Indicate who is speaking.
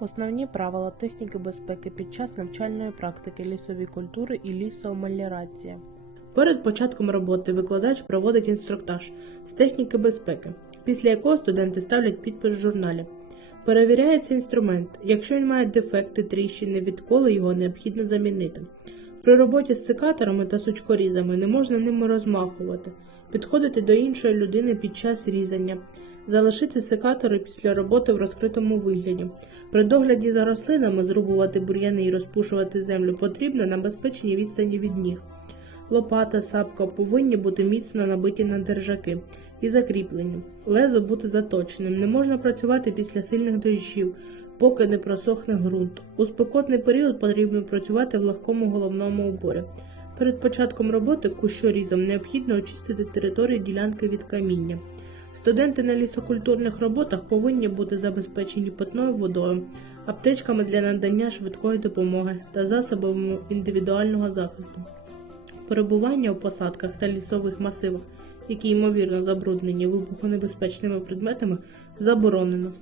Speaker 1: Основні правила техніки безпеки під час навчальної практики лісові культури і лісомеліорація. Перед початком роботи викладач проводить інструктаж з техніки безпеки, після якого студенти ставлять підпис в журналі. Перевіряється інструмент. Якщо він має дефекти, тріщини, відколи його необхідно замінити. При роботі з секаторами та сучкорізами не можна ними розмахувати, підходити до іншої людини під час різання, залишити секатори після роботи в розкритому вигляді. При догляді за рослинами зрубувати бур'яни і розпушувати землю потрібно на безпечній відстані від ніг. Лопата, сапка повинні бути міцно набиті на держаки і закріплені. Лезо бути заточеним. Не можна працювати після сильних дощів, поки не просохне ґрунт. У спекотний період потрібно працювати в легкому головному уборі. Перед початком роботи кущорізом необхідно очистити територію ділянки від каміння. Студенти на лісокультурних роботах повинні бути забезпечені питною водою, аптечками для надання швидкої допомоги та засобами індивідуального захисту. Перебування у посадках та лісових масивах, які ймовірно забруднені вибухонебезпечними предметами, заборонено.